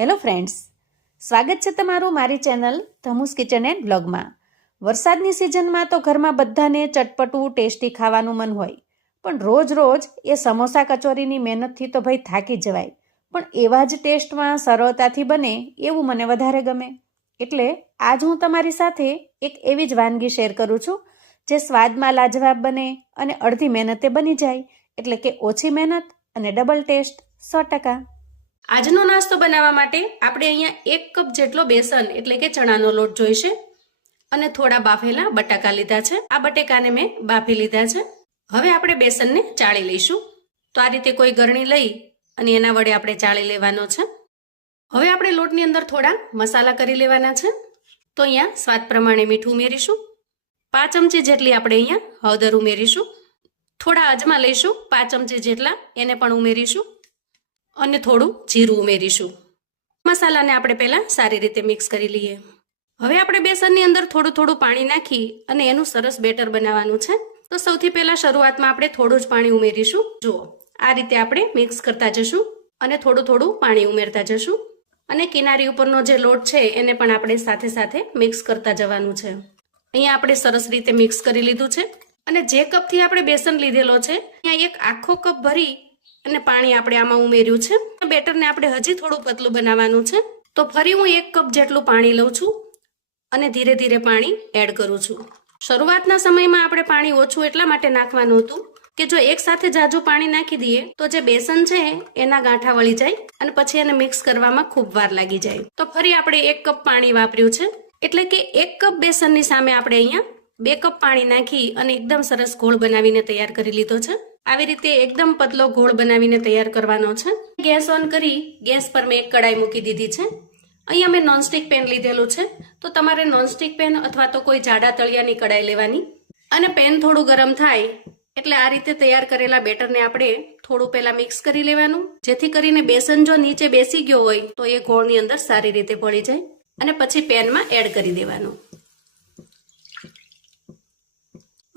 Hello friends, સ્વાગત છે તમારું મારી ચેનલ ધમુસ કિચન એન્ડ બ્લોગમાં. વરસાદની સિઝનમાં તો ઘરમાં બધાને ચટપટું ટેસ્ટી ખાવાનું મન હોય, પણ રોજ રોજ એ સમોસા કચોરીની મહેનતથી તો ભાઈ થાકી જવાય. પણ એવા જ ટેસ્ટમાં સરળતાથી બને એવું મને વધારે ગમે. એટલે આજ હું તમારી સાથે એક એવી જ વાનગી શેર કરું છું જે સ્વાદમાં લાજવાબ બને અને અડધી મહેનતે બની જાય. એટલે કે ઓછી મહેનત અને ડબલ ટેસ્ટ 100%. આજનો નાસ્તો બનાવવા માટે આપણે અહીંયા 1 કપ જેટલો બેસન એટલે કે ચણાનો લોટ જોઈશે અને થોડા બાફેલા બટાકા લીધા છે. આ બટેકાને મેં બાફી લીધા છે. હવે આપણે બેસનને ચાળી લઈશું. તો આ રીતે કોઈ ગરણી લઈ અને એના વડે આપણે ચાળી લેવાનો છે. હવે આપણે લોટની અંદર થોડા મસાલા કરી લેવાના છે. તો અહીંયા સ્વાદ પ્રમાણે મીઠું ઉમેરીશું. 5 ચમચી જેટલી આપણે અહીંયા હળદર ઉમેરીશું. થોડા અજમા લઈશું 5 ચમચી જેટલા, એને પણ ઉમેરીશું અને થોડું જીરું ઉમેરીશું. મસાલાને આપણે પહેલા સારી રીતે મિક્સ કરી લઈએ. હવે આપણે બેસનની અંદર થોડું થોડું પાણી નાખી અને એનું સરસ બેટર બનાવવાનું છે. તો સૌથી પહેલા શરૂઆતમાં આપણે થોડું જ પાણી ઉમેરીશું. જુઓ, આ રીતે આપણે મિક્સ કરતા જશું અને થોડું થોડું પાણી ઉમેરતા જશું અને કિનારી ઉપરનો જે લોટ છે એને પણ આપણે સાથે સાથે મિક્સ કરતા જવાનું છે. અહીંયા આપણે સરસ રીતે મિક્સ કરી લીધું છે અને જે કપથી આપણે બેસન લીધેલો છે ત્યાં એક આખો કપ ભરી અને પાણી આપણે આમાં ઉમેર્યું છે. બેટરને આપણે હજી થોડું પતલું બનાવવાનું છે. તો ફરી હું 1 કપ જેટલું પાણી લઉં છું અને ધીરે ધીરે પાણી એડ કરું છું. શરૂઆતના સમયમાં આપણે પાણી ઓછું એટલા માટે નાખવાનું હતું કે જો એક સાથે જાજુ પાણી નાખી દઈએ તો જે બેસન છે એના ગાંઠા વળી જાય અને પછી એને મિક્સ કરવામાં ખૂબ વાર લાગી જાય. તો ફરી આપણે 1 કપ પાણી વાપર્યું છે. એટલે કે 1 કપ બેસનની સામે આપણે અહીંયા 2 કપ પાણી નાખી અને એકદમ સરસ ઘોળ બનાવીને તૈયાર કરી લીધો છે. આવી રીતે એકદમ પતલો ઘોળ બનાવીને તૈયાર કરવાનો છે. ગેસ ઓન કરી ગેસ પર મેં એક કડાઈ મૂકી દીધી છે. અહીંયા મેં નોનસ્ટિક પેન લીધેલું છે. તો તમારે નોનસ્ટિક પેન અથવા તો કોઈ જાડા તળિયાની કડાઈ લેવાની અને પેન થોડું ગરમ થાય એટલે આ રીતે તૈયાર કરેલા બેટરને આપણે થોડું પહેલા મિક્સ કરી લેવાનું, જેથી કરીને બેસન જો નીચે બેસી ગયો હોય તો એ ગોળની અંદર સારી રીતે ભળી જાય અને પછી પેનમાં એડ કરી દેવાનું.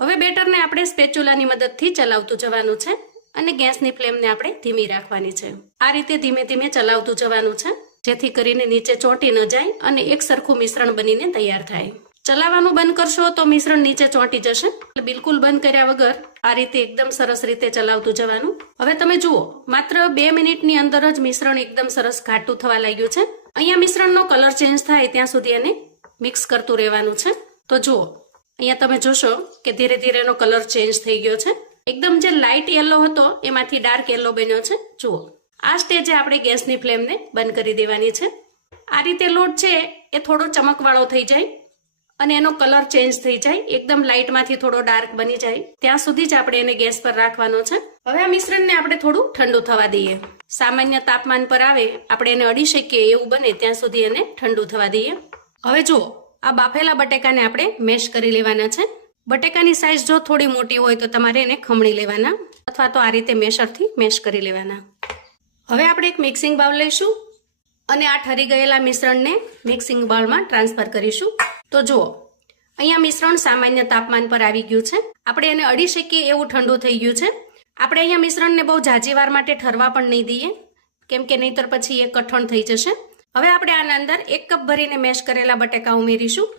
હવે બેટરને આપણે સ્પેચ્યુલાની મદદથી ચલાવતું જવાનું છે અને ગેસની ફ્લેમને આપણે ધીમી રાખવાની છે. આ રીતે ધીમે ધીમે ચલાવતું જવાનું છે જેથી કરીને નીચે ચોંટી ન જાય અને એક સરખું મિશ્રણ બનીને તૈયાર થાય. ચલાવવાનું બંધ કરશો તો મિશ્રણ નીચે ચોંટી જશે. એટલે બિલકુલ બંધ કર્યા વગર આ રીતે એકદમ સરસ રીતે ચલાવતું જવાનું. હવે તમે જુઓ, માત્ર 2 મિનિટની અંદર જ મિશ્રણ એકદમ સરસ ઘાટું થવા લાગ્યું છે. અહીંયા મિશ્રણનો કલર ચેન્જ થાય ત્યાં સુધી એને મિક્સ કરતું રહેવાનું છે. તો જુઓ, અહીંયા તમે જોશો કે ધીરે ધીરે એનો કલર ચેન્જ થઈ ગયો છે. એકદમ જે લાઇટ યલો હતો એમાંથી ડાર્ક યલો બન્યો છે. જુઓ, આ સ્ટેજે આપણે ગેસની ફ્લેમને બંધ કરી દેવાની છે. આ રીતે લોટ છે એ થોડો ચમકવાળો થઈ જાય અને એનો કલર ચેન્જ થઈ જાય, એકદમ લાઇટમાંથી થોડો ડાર્ક બની જાય ત્યાં સુધી જ આપણે એને ગેસ પર રાખવાનો છે. હવે આ મિશ્રણને આપણે થોડું ઠંડુ થવા દઈએ. સામાન્ય તાપમાન પર આવે, આપણે એને અડી શકીએ એવું બને ત્યાં સુધી એને ઠંડુ થવા દઈએ. હવે જુઓ, આ બાફેલા બટેકાને આપણે મેશ કરી લેવાના છે. બટેકાની સાઈઝ જો થોડી મોટી હોય તો તમારે એને ખમણી લેવાના અથવા તો આ રીતે મેશરથી મેશ કરી લેવાના. હવે આપણે એક મિક્સિંગ બાઉલ લઈશું અને આ ઠરી ગયેલા મિશ્રણને મિક્સિંગ બાઉલમાં ટ્રાન્સફર કરીશું. તો જુઓ, અહીંયા મિશ્રણ સામાન્ય તાપમાન પર આવી ગયું છે. આપણે એને અડી શકીએ એવું ઠંડુ થઈ ગયું છે. આપણે અહીંયા મિશ્રણને બહુ ઝાઝી વાર માટે ઠરવા પણ નહીં દઈએ, કેમ કે નહીતર પછી એ કઠણ થઈ જશે. હવે આપણે આના અંદર 1 કપ ભરીને મેશ કરેલા બટેકા ઉમેરીશું.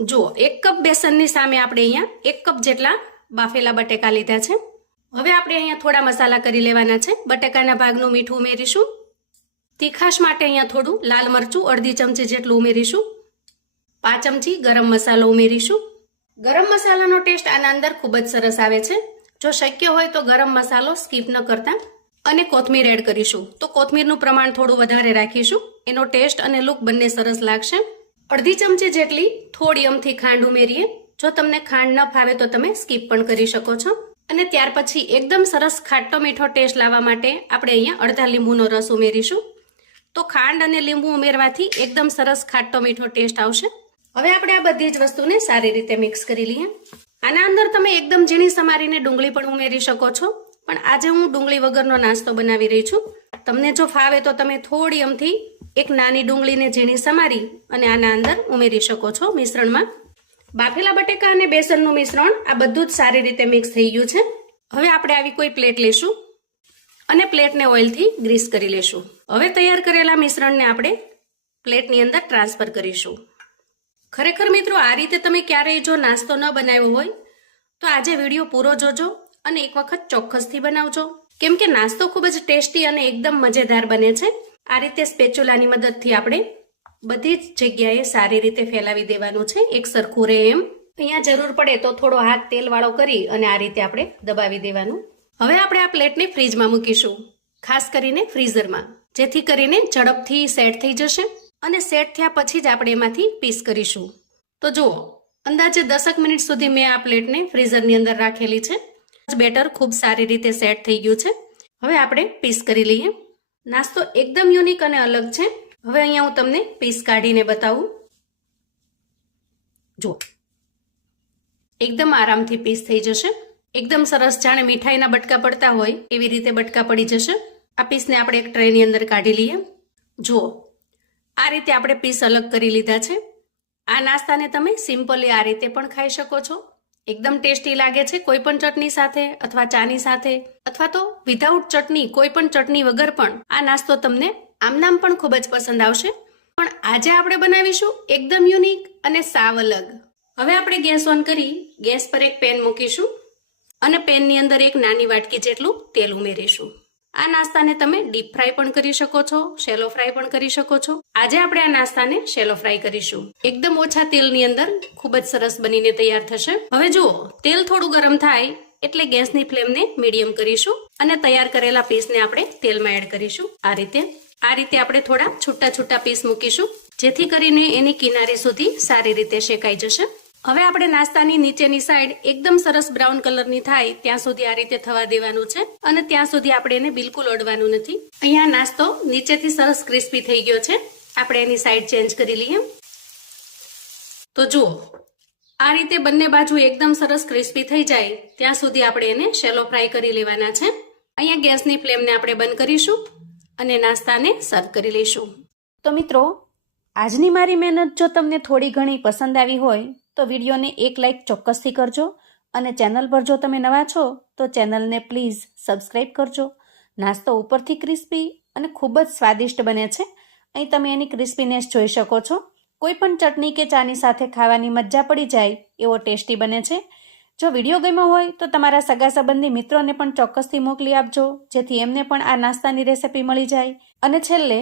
જુઓ, 1 કપ બેસનની સામે આપણે અહીંયા 1 કપ જેટલા બાફેલા બટેકા લીધા છે. હવે આપણે અહીંયા થોડા મસાલા કરી લેવાના છે. બટેકાના ભાગનું મીઠું ઉમેરીશું. તીખાશ માટે અહીંયા થોડું લાલ મરચું અડધી ચમચી જેટલું ઉમેરીશું. 5 ચમચી ગરમ મસાલો ઉમેરીશું. ગરમ મસાલાનો ટેસ્ટ આના અંદર ખૂબ જ સરસ આવે છે. જો શક્ય હોય તો ગરમ મસાલો સ્કીપ ન કરતા. અને કોથમીર એડ કરીશું. તો કોથમીરનું પ્રમાણ થોડું વધારે રાખીશું. એનો ટેસ્ટ અને લુક બંને સરસ લાગશે. અડધી ચમચી જેટલી થોડી અમથી ખાંડ ઉમેરીએ. જો તમને ખાંડ ન ફાવે તો તમે સ્કીપ પણ કરી શકો છો. અને ત્યાર પછી એકદમ સરસ ખાટો મીઠો ટેસ્ટ લાવવા માટે આપણે અહીંયા અડધા લીંબુનો રસ ઉમેરીશું. તો ખાંડ અને લીંબુ ઉમેરવાથી એકદમ સરસ ખાટો મીઠો ટેસ્ટ આવશે. હવે આપણે આ બધી જ વસ્તુને સારી રીતે મિક્સ કરી લઈએ. આના અંદર તમે એકદમ ઝીણી સમારીને ડુંગળી પણ ઉમેરી શકો છો, પણ આજે હું ડુંગળી વગરનો નાસ્તો બનાવી રહી છું. તમને જો ફાવે તો તમે થોડી અમથી એક નાની ડુંગળીને ઝીણી સમારી અને આના અંદર ઉમેરી શકો છો મિશ્રણમાં. બાફેલા બટેકા અને બેસનનું મિશ્રણ આ બધું જ સારી રીતે મિક્સ થઈ ગયું છે. હવે આપણે આવી કોઈ પ્લેટ લેશું અને પ્લેટને ઓઇલથી ગ્રીસ કરી લેશું. હવે તૈયાર કરેલા મિશ્રણને આપણે પ્લેટની અંદર ટ્રાન્સફર કરીશું. ખરેખર મિત્રો આ રીતે તમે ક્યારેય જો નાસ્તો ન બનાવ્યો હોય તો આજે વિડીયો પૂરો જોજો અને એક વખત ચોક્કસથી બનાવજો, કેમ કે નાસ્તો ખૂબ જ ટેસ્ટી અને એકદમ મજેદાર બને છે. આ રીતે સ્પેચ્યુલાની મદદથી આપણે બધી જ જગ્યાએ સારી રીતે ફેલાવી દેવાનું છે, એક સરખું રહે એમ. અહીંયા જરૂર પડે તો થોડો હાથ તેલવાળો કરી અને આ રીતે આપણે દબાવી દેવાનું. હવે આપણે આ પ્લેટને ફ્રીજમાં મૂકીશું, ખાસ કરીને ફ્રીઝરમાં, જેથી કરીને ઝડપથી સેટ થઈ જશે અને સેટ થયા પછી જ આપણે એમાંથી પીસ કરીશું. તો જુઓ, અંદાજે 10 મિનિટ સુધી મેં આ પ્લેટને ફ્રીઝરની અંદર રાખેલી છે. બેટર ખૂબ સારી રીતે સેટ થઈ ગયું છે. હવે આપણે પીસ કરી લઈએ. નાસ્તો એકદમ યુનિક અને અલગ છે. હવે અહીંયા હું તમને પીસ કાઢીને બતાવું. જુઓ, એકદમ આરામથી પીસ થઈ જશે. એકદમ સરસ, જાણે મીઠાઈના બટકા પડતા હોય એવી રીતે બટકા પડી જશે. આ પીસને આપણે એક ટ્રેની અંદર કાઢી લઈએ. જુઓ, આ રીતે આપણે પીસ અલગ કરી લીધા છે. આ નાસ્તાને તમે સિમ્પલી આ રીતે પણ ખાઈ શકો છો. એકદમ ટેસ્ટી લાગે છે, કોઈ પણ ચટણી સાથે અથવા ચાની સાથે, અથવા તો વિધાઉટ ચટણી, કોઈ પણ ચટણી વગર પણ આ નાસ્તો તમને આમનામ પણ ખૂબ જ પસંદ આવશે. પણ આજે આપણે બનાવીશું એકદમ યુનિક અને સાવ અલગ. હવે આપણે ગેસ ઓન કરી ગેસ પર એક પેન મૂકીશું અને પેનની અંદર એક નાની વાટકી જેટલું તેલ ઉમેરીશું. આ નાસ્તાને તમે ડીપ ફ્રાય પણ કરી શકો છો, શેલો ફ્રાય પણ કરી શકો છો. આજે આપણે આ નાસ્તાને શેલો ફ્રાય કરીશું. એકદમ ઓછા તેલની અંદર ખૂબ જ સરસ બનીને તૈયાર થશે. હવે જુઓ, તેલ થોડું ગરમ થાય એટલે ગેસની ફ્લેમને મીડિયમ કરીશું અને તૈયાર કરેલા પીસને આપણે તેલમાં એડ કરીશું. આ રીતે આપણે થોડા છૂટા છૂટા પીસ મૂકીશું, જેથી કરીને એની કિનારી સુધી સારી રીતે શેકાઈ જશે. હવે આપણે નાસ્તાની નીચેની સાઈડ એકદમ સરસ બ્રાઉન કલરની થાય ત્યાં સુધી આ રીતે થવા દેવાનું છે અને ત્યાં સુધી આપણે એને બિલકુલ અડવાનું નથી. અહીંયા નાસ્તો નીચેથી સરસ ક્રિસ્પી થઈ ગયો છે. આપણે એની સાઈડ ચેન્જ કરી લઈએ. તો જુઓ, આ રીતે બંને બાજુ એકદમ સરસ ક્રિસ્પી થઈ જાય ત્યાં સુધી આપણે એને શેલો ફ્રાય કરી લેવાના છે. અહીંયા ગેસની ફ્લેમને આપણે બંધ કરીશું અને નાસ્તાને સર્વ કરી લઈશું. તો મિત્રો, આજની મારી મહેનત જો તમને થોડી ઘણી પસંદ આવી હોય તો વિડીયોને એક લાઇક ચોક્કસથી કરજો અને ચેનલ પર જો તમે નવા છો તો ચેનલને પ્લીઝ સબસ્ક્રાઈબ કરજો. નાસ્તો ઉપરથી ક્રિસ્પી અને ખૂબ જ સ્વાદિષ્ટ બને છે. અહીં તમે એની ક્રિસ્પીનેસ જોઈ શકો છો. કોઈ પણ ચટણી કે ચાની સાથે ખાવાની મજા પડી જાય એવો ટેસ્ટી બને છે. જો વિડીયો ગમ્યો હોય તો તમારા સગા સંબંધી મિત્રોને પણ ચોક્કસથી મોકલી આપજો, જેથી એમને પણ આ નાસ્તાની રેસિપી મળી જાય. અને છેલ્લે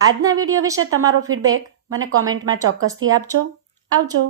આજના વિડીયો વિશે તમારો ફીડબેક મને કોમેન્ટમાં ચોક્કસથી આપજો. આવજો.